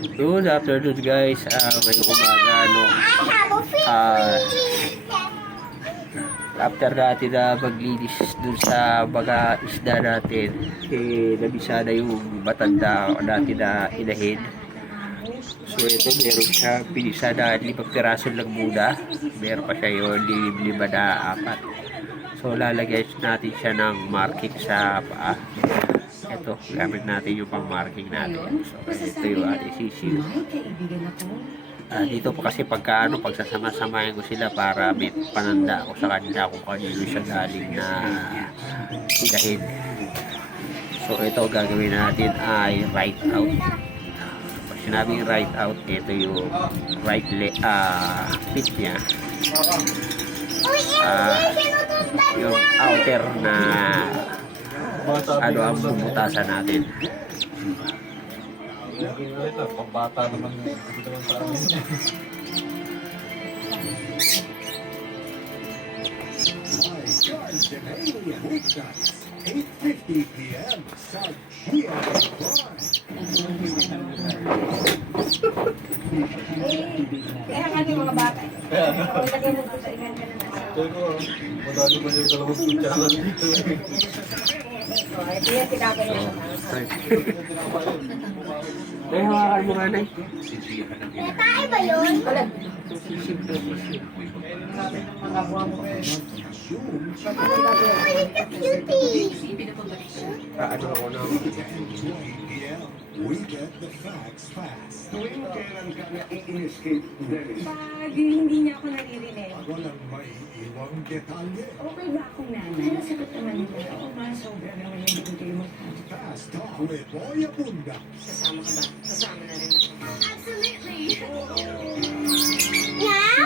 Good afternoon guys. Ah, ngayong umaga no. Ah, after natin na maglinis dun sa mga isda natin, eh, nabisa na yung matanda natin na inahin. So ito meron siya pinisa na limang piraso lang muna. Meron pa siya lim, lima na apat. So lalagyan natin siya ng marking sa paa. Ito, gamit natin yung pang marking natin. So ito yung ating sisiyo. Ako. Ah, dito po kasi pagka ano, pagsasama-samahin ko sila para may pananda ako sa kanila kung kanino siya galing na ilahin. So ito gagawin natin ay right out. Ah, Pag sinabing right out, ito yung right leg, ah, feet niya. Ah, yung outer na ano ang bubutasan natin. Pambata naman hindi naman sa amin. Weeknights, 8.50 p.m. sa GMA Prime. Kaya nga. Sabi ko, madali ba yung dalawang kutsara dito eh. Yung Ay, hawakan mo nga na Tayo ba yun? Wala. Ay, ito cutie. Ano ako na? 10 to 20 p.m. We get the facts fast. Pag hindi niya ako naririnig. Walang may iwang detalye. Okay ba akong nanay? Ano sagot naman nila? Oo nga, sobra naman yung bigay mo. Fast Talk with Boy Abunda. Sasama ka ba? Sasama na rin ako. Now?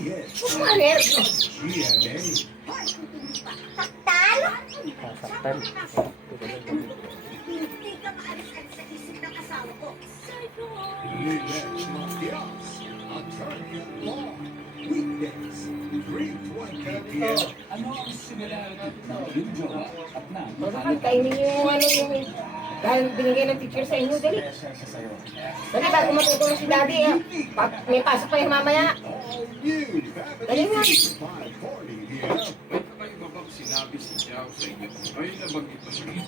Hits. Kumaler! GMA. Saktan? Sasaktan. Hindi ka maalis-alis sa isip ng asawa ko. Matias. Attorney at Law. Weekdays, 3.20 p.m. Bakit kainin niyo yung ano yung dahil binigay ng teacher sa inyo, dali. Dali, bago matutulog si daddy, eh. Pa- may pasok pa yung mamaya. Dali nga. families, 5.40 p.m. May iba bang sinabi si Xiao sa inyo? Ay, nabanggit pa sa ilan.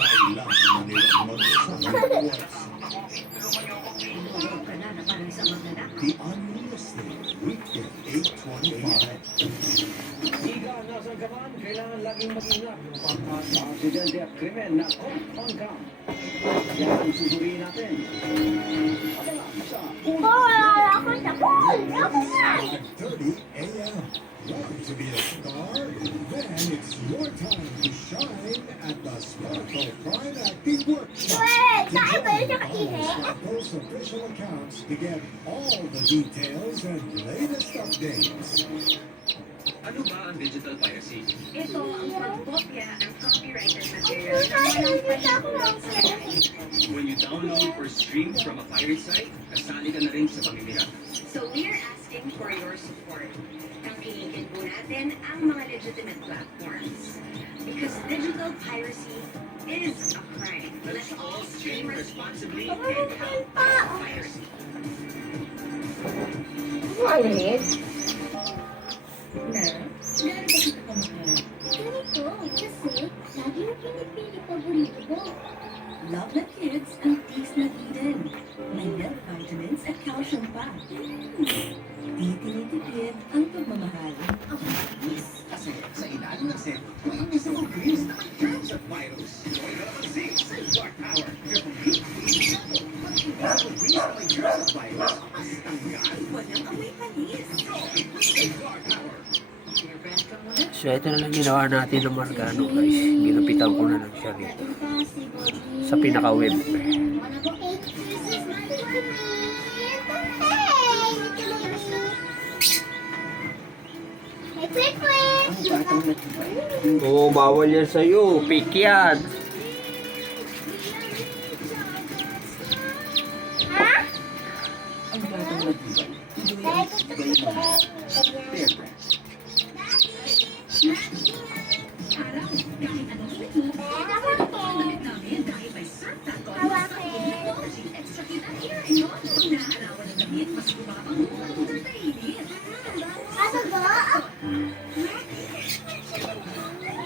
Kailangan na nilang magsasagot. The Unlisted, weekday, 8.25. Higa nasa gaman, kailangan laging mag-ingat yung pagkas sa aksidente at krimen na on cam. Yan ang susuriin natin. Abangan sa Oh, wala ako sa pool. Ako na. 5.30 a.m. Want to be a star? Then it's your time to shine at the Sparkle Prime Acting Workshop. Sparkle's official accounts to get all the details and latest updates. Ano ba ang digital piracy? Ito ang pagkopya ng copyrighted material walang. When you download or stream from a pirate site, kasali ka na rin sa pamimira. So we're asking for your support. Tangkilikin po natin ang mga legitimate platforms. Because digital piracy is a crime. Let's all stream responsibly and help piracy. Kumaler? Na? Ba kita kumakain? Ganito, kasi lagi na pinipili paborito ko. Love na kids ang tiis na Eden. May milk vitamins at calcium pa. Di tinitipid ang pagmamahal. So ito na lang ginawa natin ng Margano guys. Ginupitan ko na lang siya rito. Sa pinaka-web. Oo, bawal yan sa'yo. Pick yan. Ha?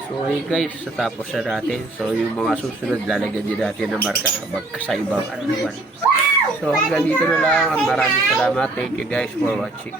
So ayun guys, sa tapos na natin. So yung mga susunod, lalagyan din natin ng marka kapag sa ibang ano naman. So hanggang dito na lang. Maraming salamat. Thank you guys for watching.